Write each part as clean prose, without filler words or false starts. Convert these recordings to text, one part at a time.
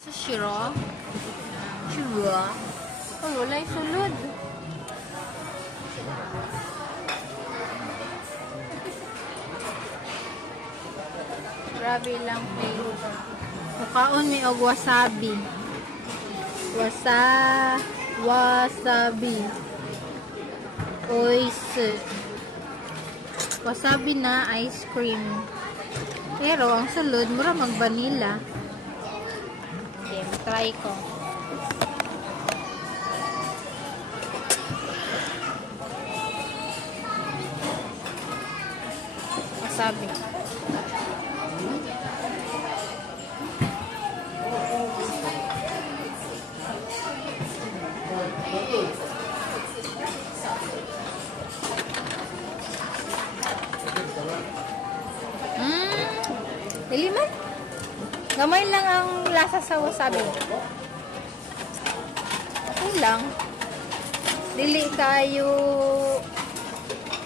Sa shiro? Shiro? Oh, wala'y sulod. Grabe lang may mukaon may og wasabi. Wasabi. Oyster. Wasabi na ice cream. Pero ang sulod mura mag vanilla. Okay, try ko. Wasabi. Dili man. Gamay lang ang lasa sa wasabi. Okay lang. Dili kayo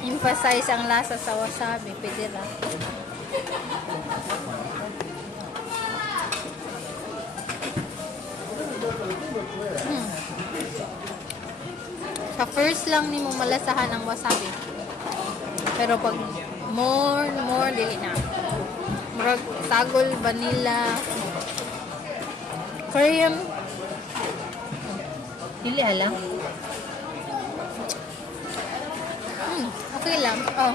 emphasize ang lasa sa wasabi. Pwede lang. Sa first lang ni mo malasahan ang wasabi. Pero pag more, dili na. Murag sagol, vanilla, cream. Dili alam. Okay lang. Oh.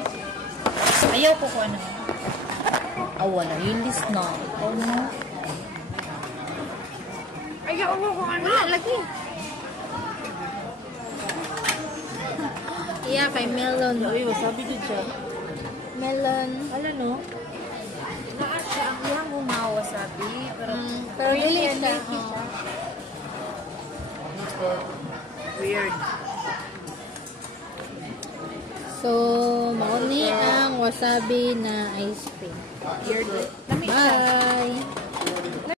Ayaw ko ano. Wala. Yung list na. Oh no. Ayaw ko ano. Lagi. Yeah, kay melon. Uy, wasabi din siya. Melon. Alam no? Naa siya ang iyang mga wasabi. Pero dili yun siya. Weird. So, mauni ang wasabi na ice cream. Weird. Bye!